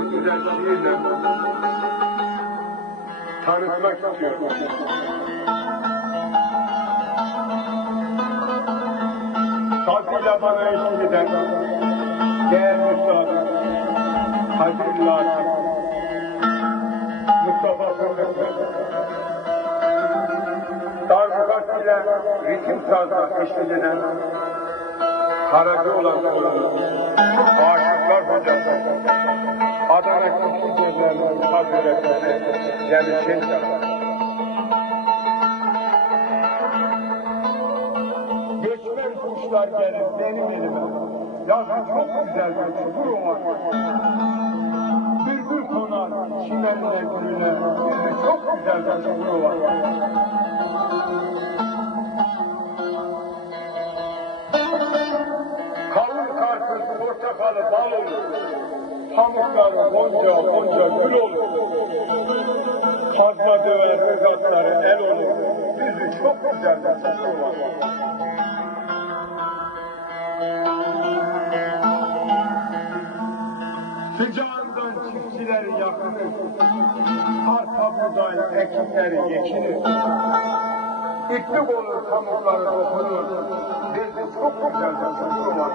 çok güzel şiirle tanıtmak istiyorum. Sazıyla bana eşlik eden değerli üstadım Kadir Latif Mustafa Fırlıklı, darbukas ile ritim sazla eşlik eden Karacaoğlan Aşıklar Hocası, Adana Kültür Cezerleri saz öğretmeni Cemil Şençal. Göçmen kuşlar gelir benim elime, yazı çok güzel bir çukur var. Bülbül konar çimenine gülüne, yüzü çok güzel bir çukur var. Kavun karpuz portakalı bal olur, pamukları gonca gül olur. Kazma döver ırgatları el olur, yüzü çok güzel bir çukur var. Sıcağından çiftçileri yakınır, arpa buğday ekinleri yekinir. İtlik olur pamukları dokunur, yüzü çok güzel bir çukur var.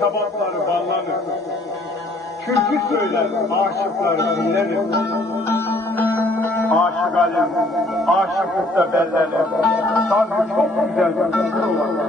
Kabakları ballanır, türkü söyler, aşıkları dinlenir. Aşık alim, aşıklıkta bellenir, tabi çok güzel bir türkü var.